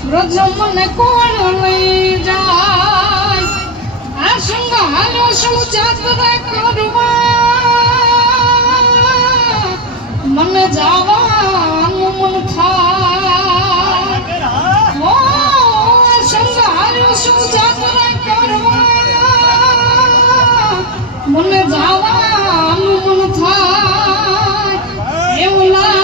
વ્રજ મને કોણ લઈ જાય આ સંગાલો શું જાત્રા કરવા મને જવાનું મન થાય ઓ સંગાલો શું જાત્રા કરવા મને જવાનું મન થાય એવું ના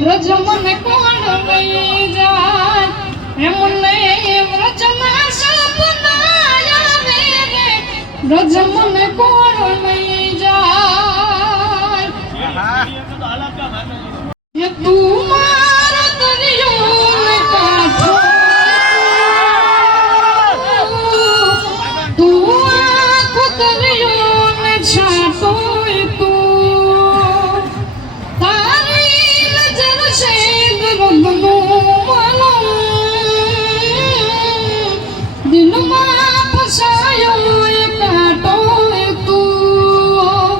વ્રજ મને કોણ લઈ જાય એમને વ્રજના સપના આવે રે વ્રજ મને કોણ લઈ જાય તું મારો દરિયો ને કાંઠો તું આખો દરિયો ને છાંટો દિલમાં ફસાયો કાંટો તું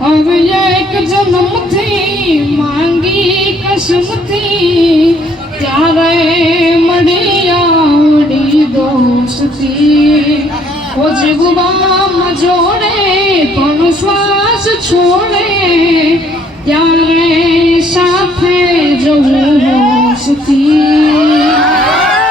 હવે એક જન્મથી માંગી કસમથી ત્યારે મળી આવડી દોસ્તી ઓ જીવવામાં જોડે પણ શ્વાસ છોડે ત્યારે સાથે જવું સુખી